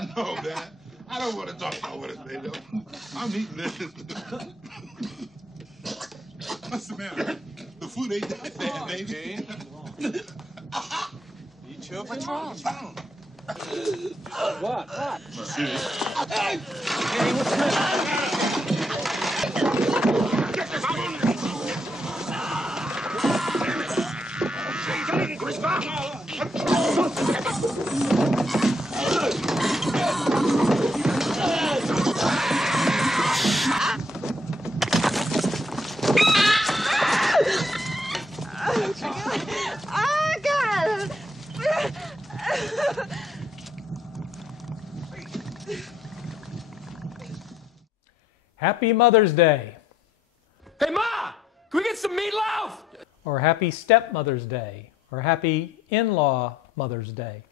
I know, man. I don't want to talk about what I say, though. I'm eating this. What's the matter? The food ain't that bad, baby. Eat your patrol. What? Hey, what's the matter? Oh, God! Happy Mother's Day, Hey, Ma! Can we get some meatloaf? or Happy Stepmother's Day, or Happy In-Law Mother's Day.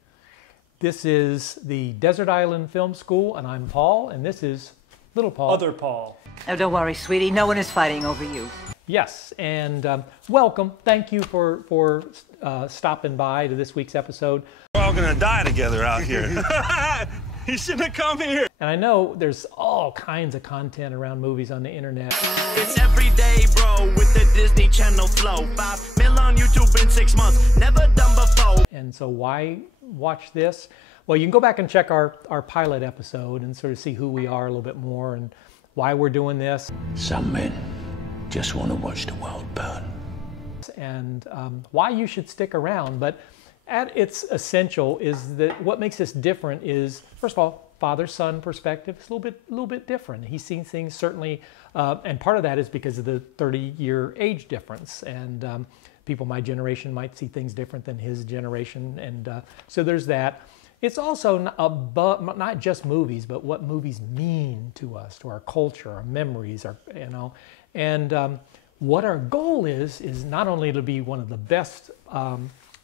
This is the Desert Island Film School, and I'm Paul, and this is Little Paul. Other Paul. Oh, don't worry, sweetie. No one is fighting over you. Yes, and welcome. Thank you for stopping by to this week's episode. We're all gonna die together out here. You shouldn't have come here. And I know there's all kinds of content around movies on the internet. It's every day, bro, with the Disney Channel flow. 5 mil on YouTube in 6 months, never done before. And so why watch this? Well, you can go back and check our pilot episode and sort of see who we are a little bit more and why we're doing this. Some men just want to watch the world burn. And why you should stick around. But at its essential is that what makes this different is, first of all, father-son perspective is a little bit different. He's seen things certainly, and part of that is because of the 30-year age difference. And people my generation might see things different than his generation. And so there's that. It's also not just movies, but what movies mean to us, to our culture, our memories, and what our goal is not only to be one of the best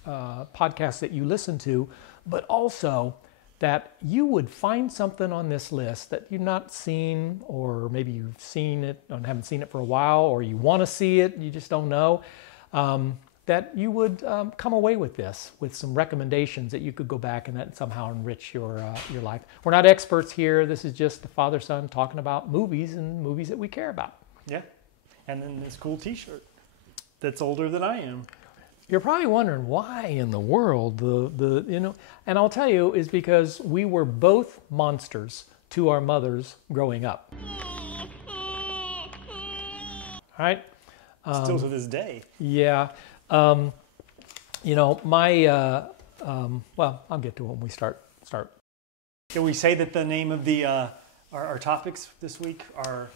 podcasts that you listen to, but also that you would find something on this list that you've not seen, or maybe you've seen it and haven't seen it for a while, or you want to see it, you just don't know, that you would come away with this, with some recommendations that you could go back and that somehow enrich your life. We're not experts here. This is just the father-son talking about movies and movies that we care about. Yeah. And then this cool t-shirt that's older than I am. You're probably wondering why in the world and I'll tell you is because we were both monsters to our mothers growing up. All right? Still to this day. Yeah. Well, I'll get to it when we start. Can we say that the name of the our topics this week are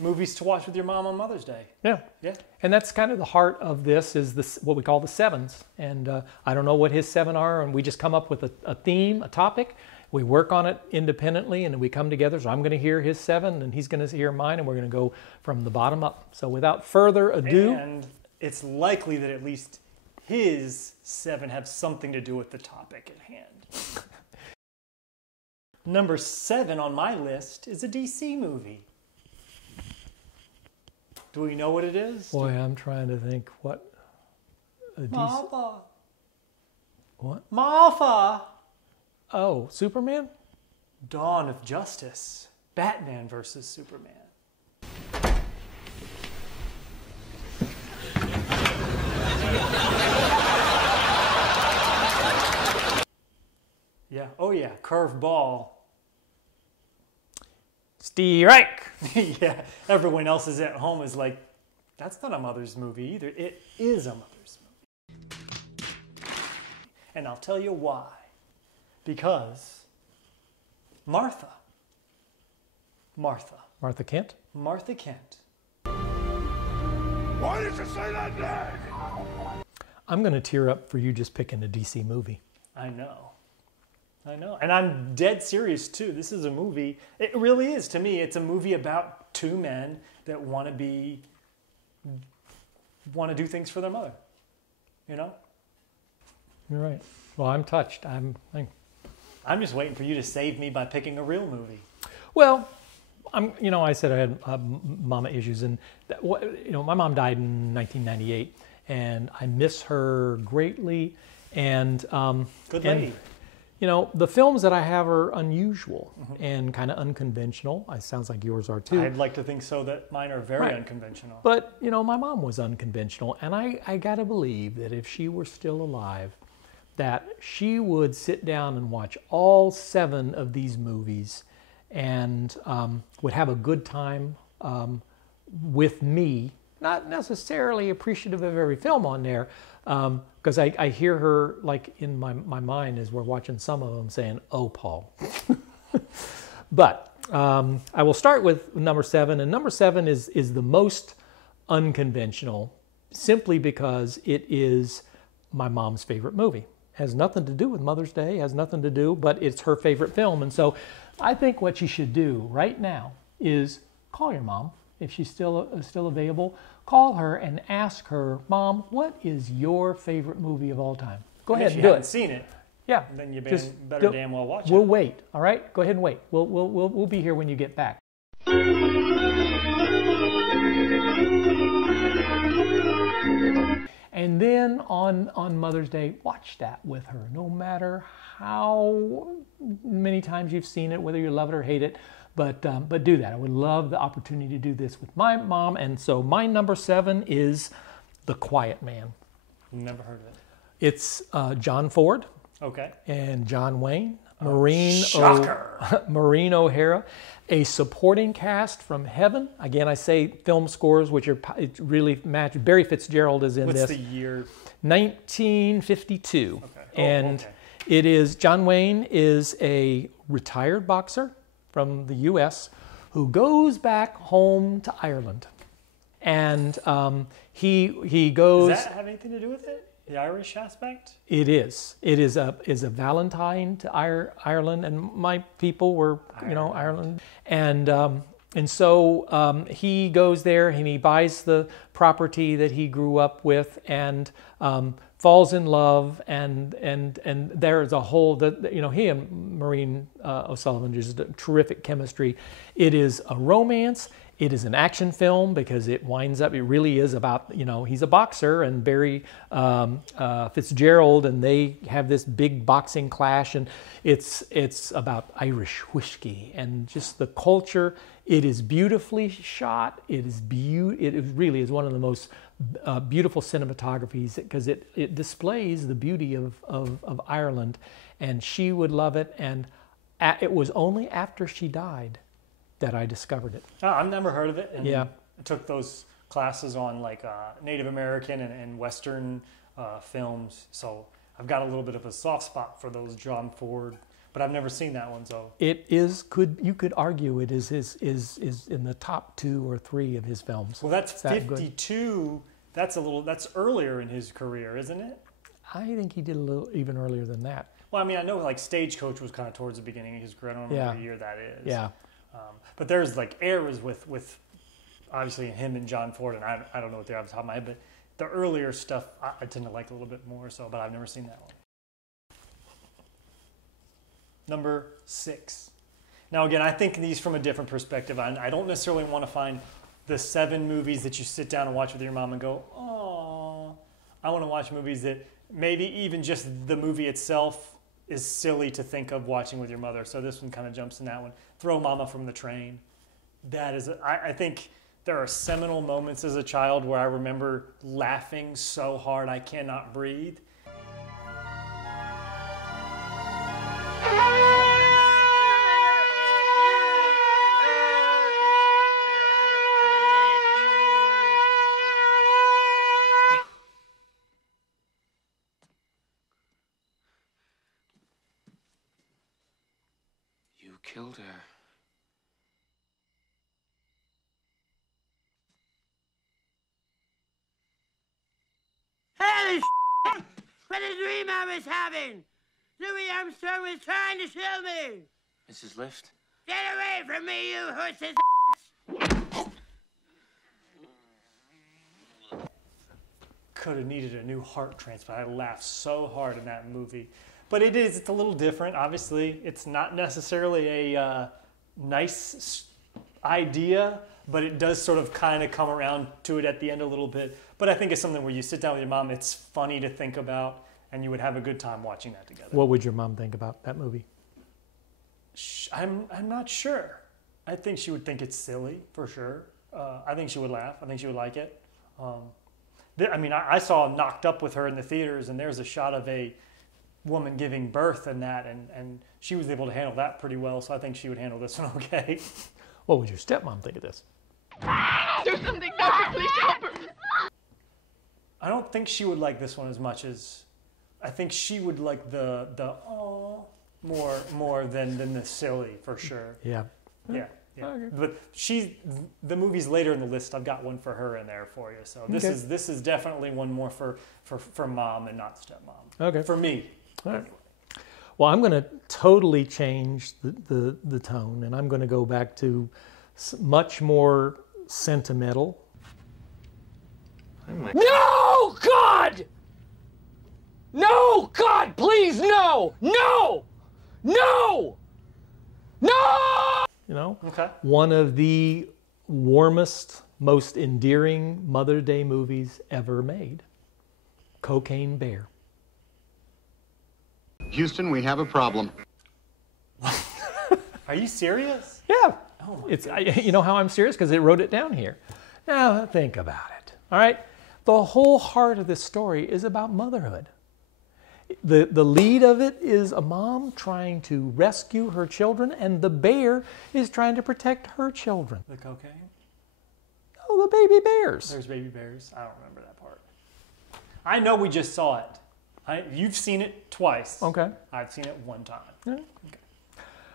movies to watch with your mom on Mother's Day? Yeah. Yeah. And that's kind of the heart of this is what we call the sevens. And I don't know what his 7 are, and we just come up with a theme, a topic. We work on it independently, and then we come together. So I'm going to hear his 7, and he's going to hear mine, and we're going to go from the bottom up. So without further ado... And it's likely that at least his 7 have something to do with the topic at hand. Number 7 on my list is a DC movie. Do we know what it is? Boy, I'm trying to think what... Martha. What? Martha. Oh, Superman? Dawn of Justice. Batman versus Superman. Yeah. Oh yeah. Curved ball. Strike. Yeah. Everyone else is at home is like, that's not a mother's movie either. It is a mother's movie. And I'll tell you why. Because Martha Kent. Martha Kent. Why did you say that name? I'm going to tear up for you just picking a DC movie. I know. And I'm dead serious too. This is a movie. It really is, to me. It's a movie about 2 men that want to do things for their mother. You know? You're right. Well, I'm touched. I'm just waiting for you to save me by picking a real movie. Well, I said I had mama issues, and my mom died in 1998, and I miss her greatly. And good lady. You know, the films that I have are unusual and kind of unconventional. It sounds like yours are too. I'd like to think so that mine are very unconventional. But, you know, my mom was unconventional, and I got to believe that if she were still alive, that she would sit down and watch all 7 of these movies and would have a good time with me, not necessarily appreciative of every film on there, because I hear her, like, in my mind as we're watching some of them saying, "Oh, Paul." But I will start with number 7, and number 7 is the most unconventional, simply because it is my mom's favorite movie. Has nothing to do with Mother's Day, has nothing to do, but it's her favorite film. And so I think what you should do right now is call your mom, if she's still available. Call her and ask her, "Mom, what is your favorite movie of all time?" Go ahead and do it. If you haven't seen it, yeah, then you better damn well watch it. We'll wait. All right, go ahead and wait. We'll be here when you get back. And then on Mother's Day, watch that with her, no matter how many times you've seen it, whether you love it or hate it. But do that. I would love the opportunity to do this with my mom. And so my number 7 is The Quiet Man. Never heard of it. It's John Ford. Okay. And John Wayne, Maureen O'Hara, a supporting cast from heaven. Again, I say film scores, which are really match. Barry Fitzgerald is in this. What's the year? 1952. Okay. And okay. It is, John Wayne is a retired boxer from the U.S. who goes back home to Ireland. And he goes... Does that have anything to do with it? The Irish aspect? It is. It is a Valentine to Ireland, and my people were, Ireland. And so he goes there and he buys the property that he grew up with and falls in love, and there's a whole, he and Maureen O'Sullivan, just a terrific chemistry. It is a romance. It is an action film because it winds up, it really is about, he's a boxer and Barry Fitzgerald, and they have this big boxing clash, and it's about Irish whiskey and just the culture. It is beautifully shot. It really is one of the most beautiful cinematographies because it displays the beauty of Ireland, and she would love it. And it was only after she died that I discovered it. Oh, I've never heard of it. And yeah. I took those classes on like Native American and Western films, so I've got a little bit of a soft spot for those John Ford, but I've never seen that one. So it is. You could argue it is in the top 2 or 3 of his films. Well, that's 52. That's earlier in his career, isn't it? I think he did a little even earlier than that. Well, I mean, I know like Stagecoach was kind of towards the beginning of his career. I don't remember what year that is. Yeah. But there's like eras with obviously him and John Ford, and I don't know what they're off the top of my head, but the earlier stuff I tend to like a little bit more. So, but I've never seen that one. Number 6. Now again, I think these from a different perspective. I don't necessarily want to find the 7 movies that you sit down and watch with your mom and go, oh. I want to watch movies that maybe even just the movie itself is silly to think of watching with your mother. So this one kind of jumps in that one. Throw Mama from the Train. That is, I think there are seminal moments as a child where I remember laughing so hard I cannot breathe. Killed her. Holy shit! What a dream I was having! Louis Armstrong was trying to kill me! Mrs. Lift? Get away from me, you horse's Could have needed a new heart transplant. I laughed so hard in that movie. But it's a little different. Obviously, it's not necessarily a nice idea, but it does sort of kind of come around to it at the end a little bit. But I think it's something where you sit down with your mom, it's funny to think about, and you would have a good time watching that together. What would your mom think about that movie? I'm not sure. I think she would think it's silly, for sure. I think she would laugh. I think she would like it. I saw Knocked Up with her in the theaters, and there's a shot of a woman giving birth in that, and she was able to handle that pretty well, so I think she would handle this one okay. What would your stepmom think of this? Do something, Doctor, please help her. I don't think she would like this one as much as, I think she would like the oh more than the silly, for sure. Yeah. Yeah. Okay. But the movies later in the list, I've got one for her in there for you. So this is definitely one more for mom and not stepmom. Okay. For me. All right. Well, I'm going to totally change the tone, and I'm going to go back to much more sentimental. No, God! No, God, please, no! No! No! No! You know? Okay. One of the warmest, most endearing Mother's Day movies ever made. Cocaine Bear. Houston, we have a problem. Are you serious? Yeah. Oh my you know how I'm serious? Because it wrote it down here. Now, think about it. All right? The whole heart of this story is about motherhood. The lead of it is a mom trying to rescue her children, and the bear is trying to protect her children. The cocaine? Oh, the baby bears. There's baby bears. I don't remember that part. I know we just saw it. You've seen it twice. Okay. I've seen it one time. Yeah. Okay.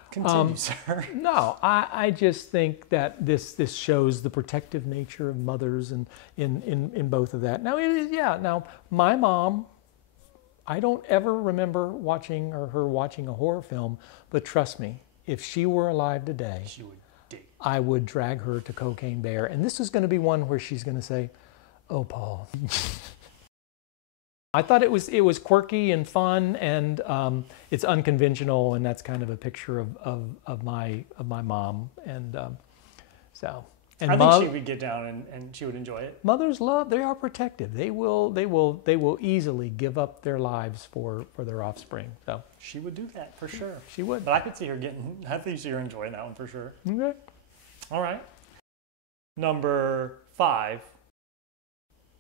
Continue, sir. No, I just think that this shows the protective nature of mothers and in both of that. Now it is, yeah. Now my mom, I don't ever remember watching her watching a horror film, but trust me, if she were alive today, She would dig. I would drag her to Cocaine Bear, and this is going to be one where she's going to say, "Oh, Paul." I thought it was quirky and fun, and it's unconventional, and that's kind of a picture of my mom, and so. And I think she would get down and she would enjoy it. Mothers love; they are protective. They will easily give up their lives for their offspring. So She would do that for sure. she would. But I could see her I think see her enjoying that one for sure. Okay. All right. Number 5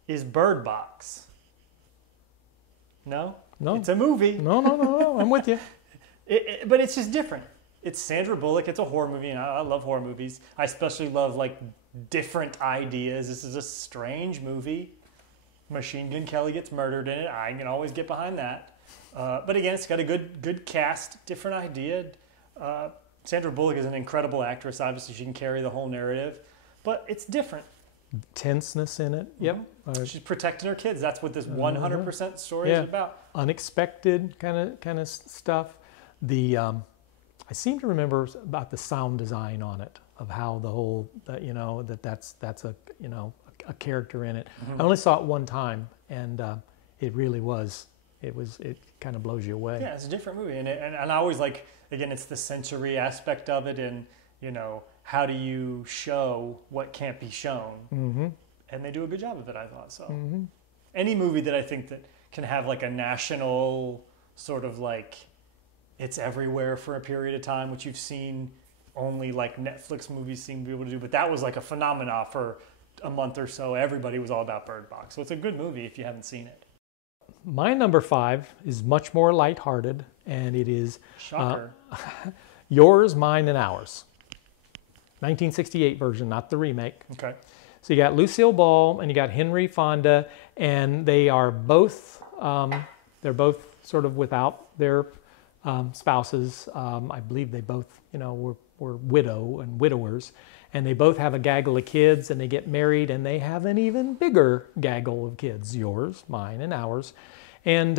is Bird Box. No? No. It's a movie. No. I'm with you. But it's just different. It's Sandra Bullock. It's a horror movie, and I love horror movies. I especially love like different ideas. This is a strange movie. Machine Gun Kelly gets murdered in it. I can always get behind that. But again, it's got a good cast, different idea. Sandra Bullock is an incredible actress. Obviously, she can carry the whole narrative, but it's different. Tenseness in it. Yep. She's protecting her kids. That's what this 100% story is about. Unexpected kind of stuff. I seem to remember about the sound design on it, of how the whole that's a character in it. Mm-hmm. I only saw it one time, and it really was. It kind of blows you away. Yeah, it's a different movie, and I always like, again, it's the sensory aspect of it, and how do you show what can't be shown? Mm-hmm. And they do a good job of it, I thought. So Mm-hmm. any movie that I think that can have like a national sort of like, it's everywhere for a period of time, which you've seen only like Netflix movies seem to be able to do, but that was like a phenomenon for a month or so. Everybody was all about Bird Box. So it's a good movie if you haven't seen it. My number 5 is much more lighthearted, and it is Shocker. Yours, Mine, and Ours. 1968 version, not the remake. Okay. So you got Lucille Ball and you got Henry Fonda, and they are both they're both sort of without their spouses. I believe they both were widow and widowers, and they both have a gaggle of kids, and they get married, and they have an even bigger gaggle of kids. Yours, mine, and ours. And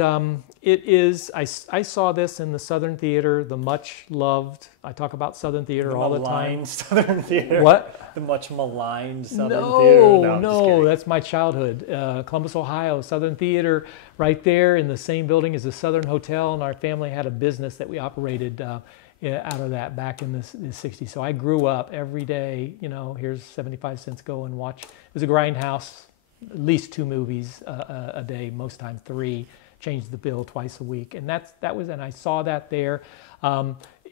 it is, I saw this in the Southern Theater, the much loved, I talk about Southern Theater all the time. Southern Theater. What? The much maligned Southern Theater. No, that's my childhood. Columbus, Ohio, Southern Theater, right there in the same building as the Southern Hotel, and our family had a business that we operated out of that back in the 60s. So I grew up every day, here's 75 cents, go and watch. It was a grindhouse. At least 2 movies a day, most times 3, change the bill twice a week, and and I saw that there.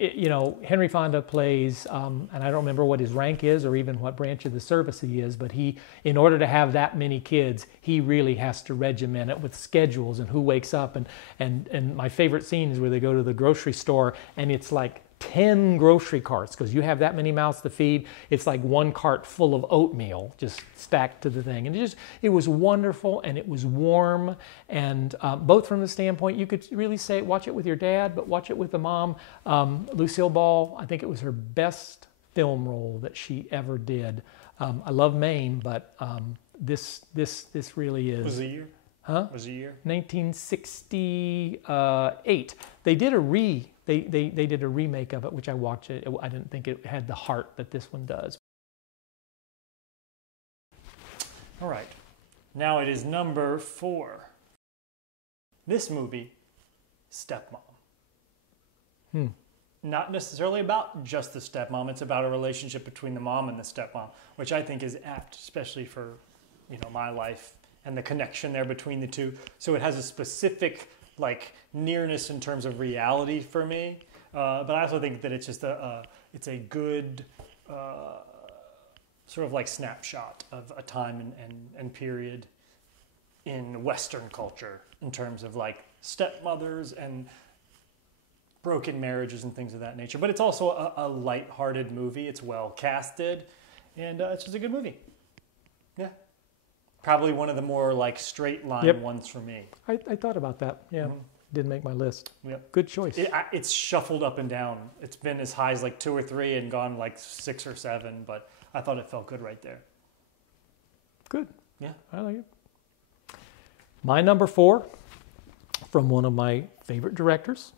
You know, Henry Fonda plays, and I don't remember what his rank is or even what branch of the service he is, but he, in order to have that many kids, he really has to regiment it with schedules and who wakes up. And my favorite scene is where they go to the grocery store and it's like 10 grocery carts, because you have that many mouths to feed. It's like one cart full of oatmeal just stacked to the thing. And it was wonderful, and it was warm, and both from the standpoint, you could really say watch it with your dad, but watch it with the mom. Lucille Ball, I think it was her best film role that she ever did. I love Maine, but this really is. Was it a year? Huh? Was it a year? 1968. They did they did a remake of it, which I watched it. I didn't think it had the heart that this one does. All right. Now it is number 4. This movie, Stepmom. Not necessarily about just the stepmom. It's about a relationship between the mom and the stepmom, which I think is apt, especially for, you know, my life and the connection there between the two. So it has a specific like nearness in terms of reality for me, but I also think that it's just it's a good sort of like snapshot of a time and period in Western culture in terms of like stepmothers and broken marriages and things of that nature. But it's also a light-hearted movie. It's well casted, and it's just a good movie. Yeah. Probably one of the more like straight line ones for me. I thought about that. Yeah, didn't make my list. Yep. Good choice. It's shuffled up and down. It's been as high as like 2 or 3 and gone like 6 or 7, but I thought it felt good right there. Good. Yeah, I like it. My number 4, from one of my favorite directors,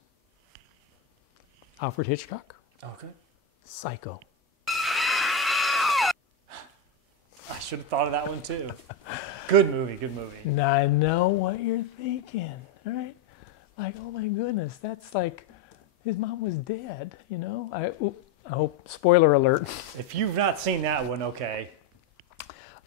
Alfred Hitchcock. Okay. Psycho. I should have thought of that one too. Good movie, good movie. Now I know what you're thinking, right? Like, oh my goodness, that's like, his mom was dead, you know? I hope, spoiler alert. If you've not seen that one, okay.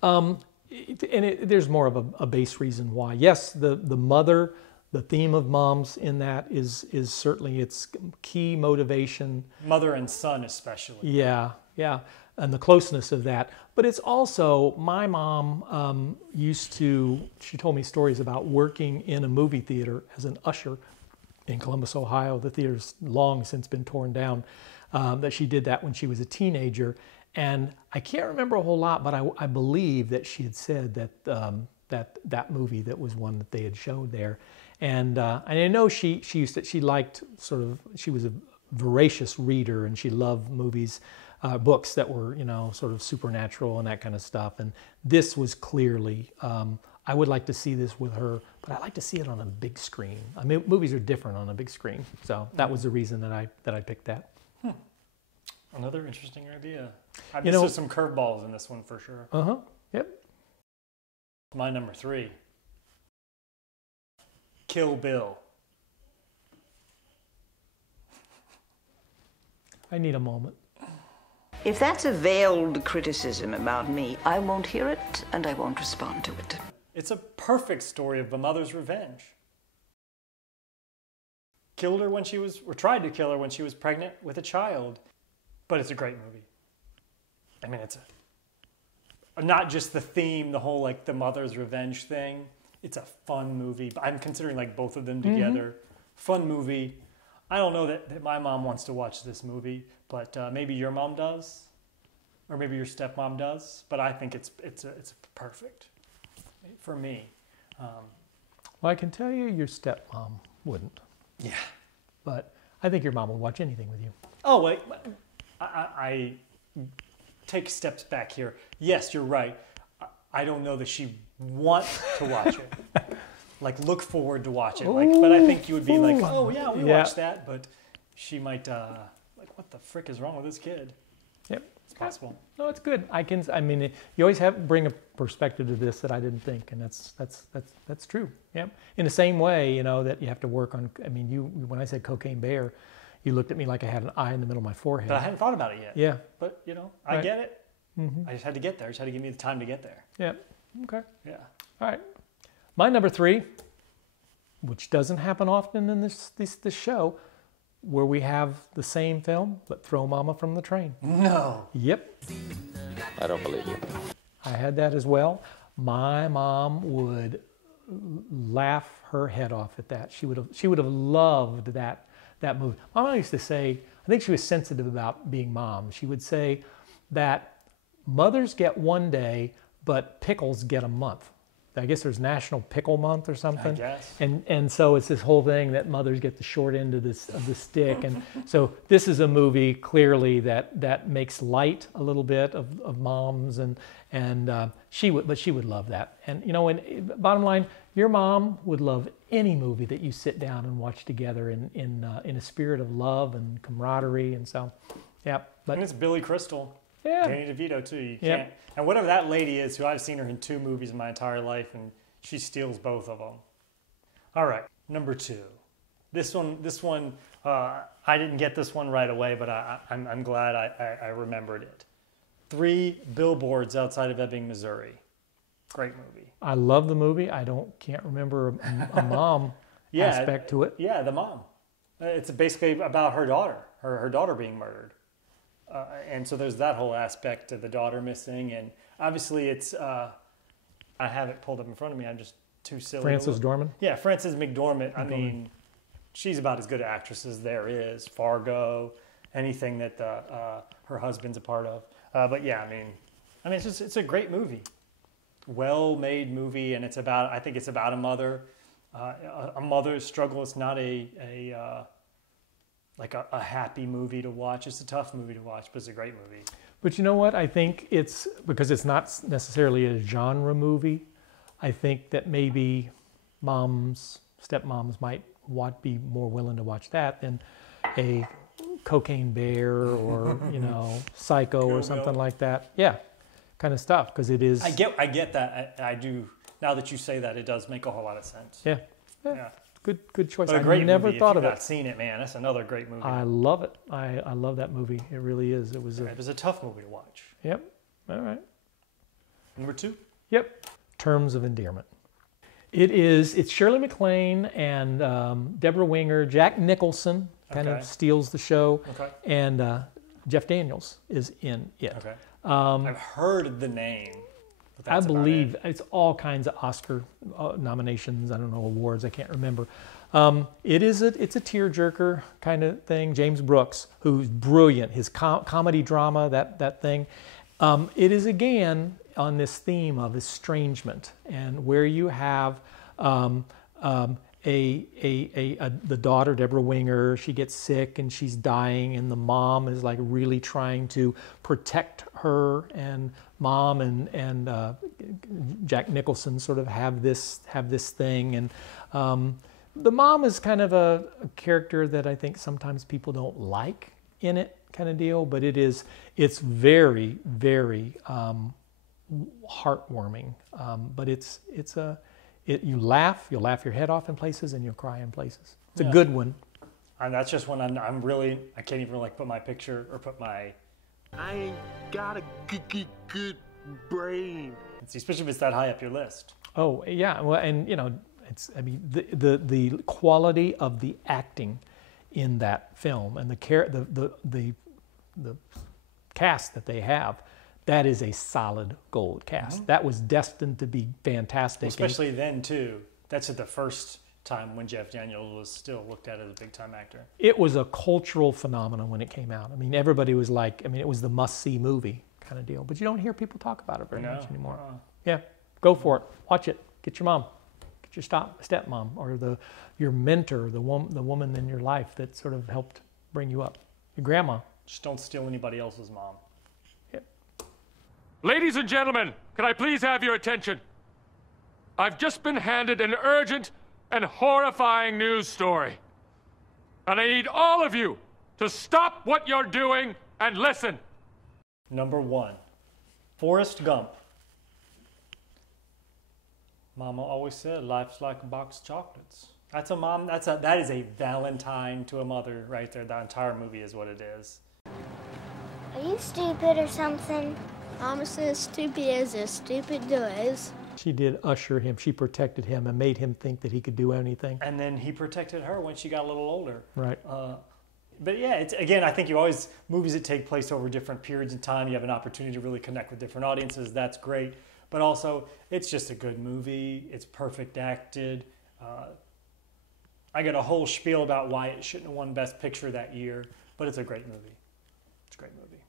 There's more of a base reason why. Yes, the mother, the theme of moms in that is certainly its key motivation. Mother and son especially. Yeah, yeah. And the closeness of that. But it's also, my mom she told me stories about working in a movie theater as an usher in Columbus, Ohio. The theater's long since been torn down. That she did that when she was a teenager. And I can't remember a whole lot, but I believe that she had said that movie, that was one that they had showed there. And I know she liked she was a voracious reader, and she loved movies, books that were, you know, sort of supernatural and that kind of stuff. And this was clearly, I would like to see this with her, but I like to see it on a big screen. I mean, movies are different on a big screen. So that was the reason that I picked that. Another interesting idea. There's some curveballs in this one for sure. Yep. My number 3. Kill Bill. I need a moment. If that's a veiled criticism about me, I won't hear it and I won't respond to it. It's a perfect story of a mother's revenge. Killed her when she was, or tried to kill her when she was pregnant with a child. But it's a great movie. I mean, it's not just the theme, the whole like the mother's revenge thing. It's a fun movie. I'm considering like both of them together. Fun movie. I don't know that my mom wants to watch this movie, but maybe your mom does, or maybe your stepmom does. But I think it's perfect for me. Well, I can tell you, your stepmom wouldn't. Yeah. But I think your mom would watch anything with you. Oh wait, I take steps back here. Yes, you're right. I don't know that she wants to watch it. Like, look forward to watch it. Like, but I think you would be like, oh yeah, we watch that. But she might like, what the frick is wrong with this kid? Yep, it's possible. No, it's good. I mean, you always bring a perspective to this that I didn't think, and that's true. Yep. In the same way, you know, that you have to work on. I mean, when I said Cocaine Bear, you looked at me like I had an eye in the middle of my forehead. But I hadn't thought about it yet. Yeah. But, you know, I get it. I just had to get there. I just had to give me the time to get there. Yeah. Okay. Yeah. All right. My number 3, which doesn't happen often in this show, where we have the same film, but throw Mama from the train. No. Yep. I don't believe you. I had that as well. My mom would laugh her head off at that. She would have loved that movie. My mom used to say, I think she was sensitive about being mom. She would say that mothers get one day, but pickles get a month. I guess there's National Pickle Month or something. I guess. And so it's this whole thing that mothers get the short end of the stick. And so this is a movie clearly that makes light a little bit of moms, and she would love that. And you know, bottom line, your mom would love any movie that you sit down and watch together in a spirit of love and camaraderie. And so, yeah. But and it's Billy Crystal. Yeah. Danny DeVito too. You Yep. can't. And whatever that lady is, who I've seen her in 2 movies in my entire life, and she steals both of them. All right, number 2. This one, I didn't get this one right away, but I'm glad I remembered it. 3 Billboards Outside of Ebbing, Missouri. Great movie. I love the movie. Can't remember a mom aspect to it. Yeah, the mom. It's basically about her daughter. Her daughter being murdered. And so there's that whole aspect of the daughter missing, and obviously it's, I have it pulled up in front of me, I'm just too silly. Frances Dorman? Yeah, Frances McDormand. I mean, she's about as good an actress as there is. Fargo, anything that her husband's a part of. But yeah, I mean, it's a great movie. Well-made movie, and I think it's about a mother. A mother's struggle. It's not a happy movie to watch. It's a tough movie to watch, but it's a great movie. But you know what? I think it's because it's not necessarily a genre movie. I think that maybe stepmoms might be more willing to watch that than a Cocaine Bear or, you know, Psycho or something like that. Yeah, kind of stuff, because it is. I get that. I do. Now that you say that, it does make a whole lot of sense. Yeah. Yeah. Good choice. But a great I never movie. thought If of you've it. not seen it, man, that's another great movie. I love it. I love that movie. It really is. It was a tough movie to watch. Yep. All right. Number 2. Yep. Terms of Endearment. It's Shirley MacLaine and Deborah Winger. Jack Nicholson kind of steals the show. Okay. And Jeff Daniels is in it. Okay. I've heard the name. I believe it's all kinds of Oscar nominations. I don't know, awards. I can't remember. It's a tearjerker kind of thing. James Brooks, who's brilliant. His comedy drama, that thing. It is again on this theme of estrangement, and where you have the daughter, Deborah Winger, she gets sick and she's dying, and the mom is like really trying to protect her, and mom and Jack Nicholson sort of have this thing, and the mom is kind of a character that I think sometimes people don't like in it, kind of deal, but it's very, very heartwarming. But you'll laugh your head off in places, and you'll cry in places. It's a good one. And that's just when I'm really, I can't even like put my picture or put my. I ain't got a good brain. Especially if it's that high up your list. Oh yeah, well, and you know, the quality of the acting in that film and the cast that they have, that is a solid gold cast. Mm-hmm. That was destined to be fantastic. Especially then too. That's at the first time when Jeff Daniels was still looked at as a big-time actor. It was a cultural phenomenon when it came out. I mean, everybody was like, it was the must-see movie kind of deal. But you don't hear people talk about it very much anymore. Yeah, go for it. Watch it. Get your mom. Get your stepmom, or your mentor, the woman in your life that sort of helped bring you up. Your grandma. Just don't steal anybody else's mom. Yep. Ladies and gentlemen, can I please have your attention? I've just been handed an urgent and horrifying news story. And I need all of you to stop what you're doing and listen. Number 1, Forrest Gump. Mama always said life's like a box of chocolates. That's a mom. That is a Valentine to a mother right there. The entire movie is what it is. Are you stupid or something? Mama says stupid as stupid does. She did usher him. She protected him and made him think that he could do anything. And then he protected her when she got a little older. Right. But yeah, it's, again, I think movies that take place over different periods of time, you have an opportunity to really connect with different audiences. That's great. But also, it's just a good movie. It's perfect acted. I got a whole spiel about why it shouldn't have won Best Picture that year, but it's a great movie. It's a great movie.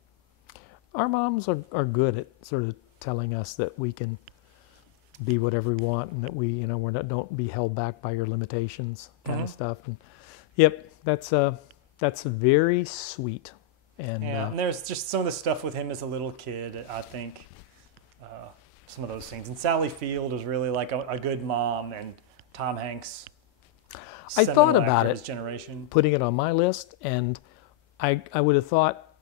Our moms are good at sort of telling us that we can be whatever we want and that we don't be held back by your limitations kind of stuff. And yep, that's very sweet. And and there's just some of the stuff with him as a little kid, I think. Some of those scenes. And Sally Field is really like a good mom, and Tom Hanks. I thought about it, generation. Putting it on my list, and I would have thought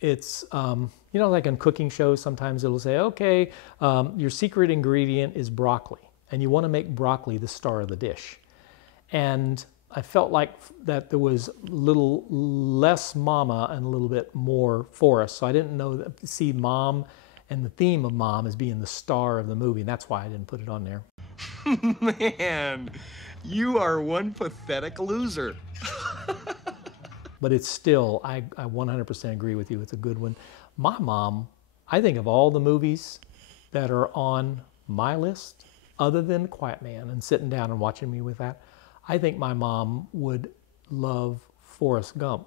it's, like on cooking shows, sometimes it'll say, okay, your secret ingredient is broccoli, and you want to make broccoli the star of the dish. And I felt like that there was a little less Momma and a little bit more Forrest. So I didn't see Mom and the theme of Mom as being the star of the movie, and that's why I didn't put it on there. Man, you are one pathetic loser. But it's still, I 100% agree with you, it's a good one. My mom, I think of all the movies that are on my list, other than Quiet Man and sitting down and watching me with that, I think my mom would love Forrest Gump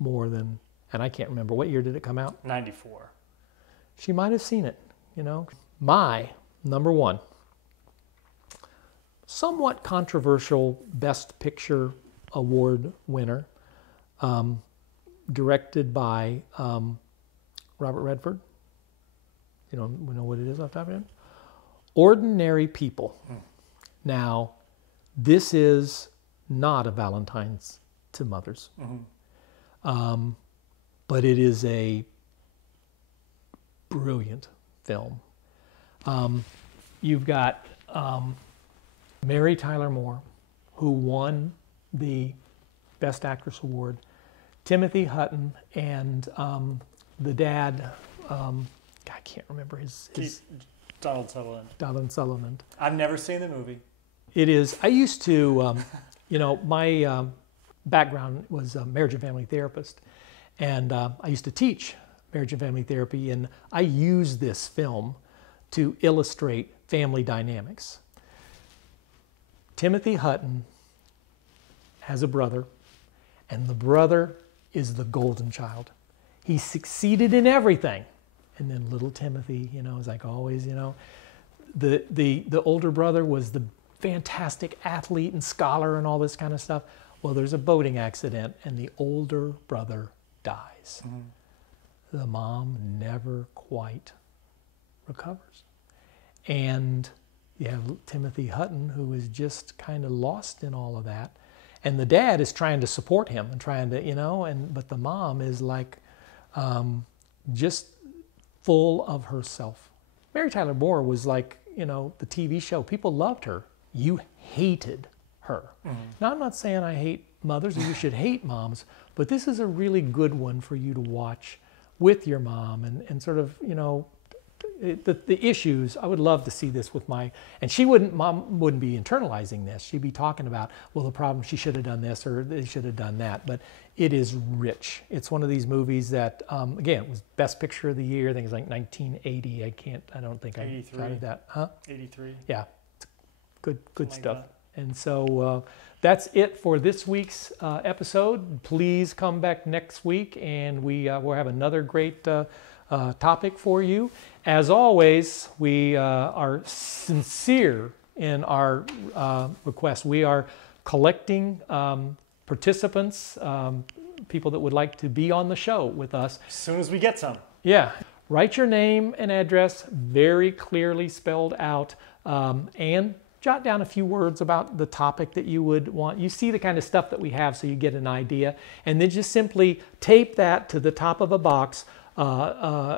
more than, and I can't remember, what year did it come out? 94. She might have seen it, My number one, somewhat controversial Best Picture Award winner, directed by Robert Redford. We know what it is off the top of your head? Ordinary People. Now, this is not a Valentine's to mothers, but it is a brilliant film. You've got Mary Tyler Moore, who won the Best Actress Award, Timothy Hutton, and the dad, I can't remember his Donald Sutherland. Donald Sutherland. I've never seen the movie. It is. I used to, my background was a marriage and family therapist, and I used to teach marriage and family therapy, and I use this film to illustrate family dynamics. Timothy Hutton has a brother, and the brother is the golden child. He succeeded in everything. And then little Timothy, is like always, the older brother was the fantastic athlete and scholar and all this kind of stuff. Well, there's a boating accident, and the older brother dies. The mom never quite recovers. And you have Timothy Hutton, who is just kind of lost in all of that. And the dad is trying to support him and trying to, but the mom is like just full of herself. Mary Tyler Moore was like, the TV show. People loved her. You hated her. Now, I'm not saying I hate mothers or you should hate moms, but this is a really good one for you to watch with your mom and sort of, the issues. I would love to see this with and mom wouldn't be internalizing this. She'd be talking about, well, the problem, she should have done this or they should have done that. But it is rich. It's one of these movies that, again, it was Best Picture of the Year. I think it's like 1980. I don't think 83. I counted that. Huh? 83. Yeah. Good stuff. Like and so that's it for this week's episode. Please come back next week and we'll have another great topic for you. As always, we are sincere in our request. We are collecting participants, people that would like to be on the show with us. As soon as we get some. Yeah. Write your name and address very clearly spelled out, and jot down a few words about the topic that you would want. You see the kind of stuff that we have so you get an idea, and then just simply tape that to the top of a box,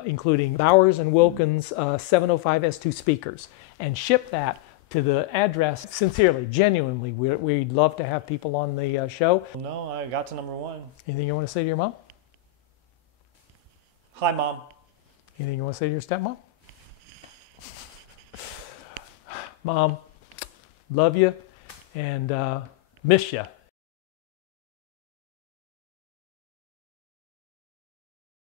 including Bowers and Wilkins 705S2 speakers, and ship that to the address. Sincerely, genuinely, we'd love to have people on the show. No, I got to number one. Anything you want to say to your mom? Hi, Mom. Anything you want to say to your stepmom? Mom, love you and miss you.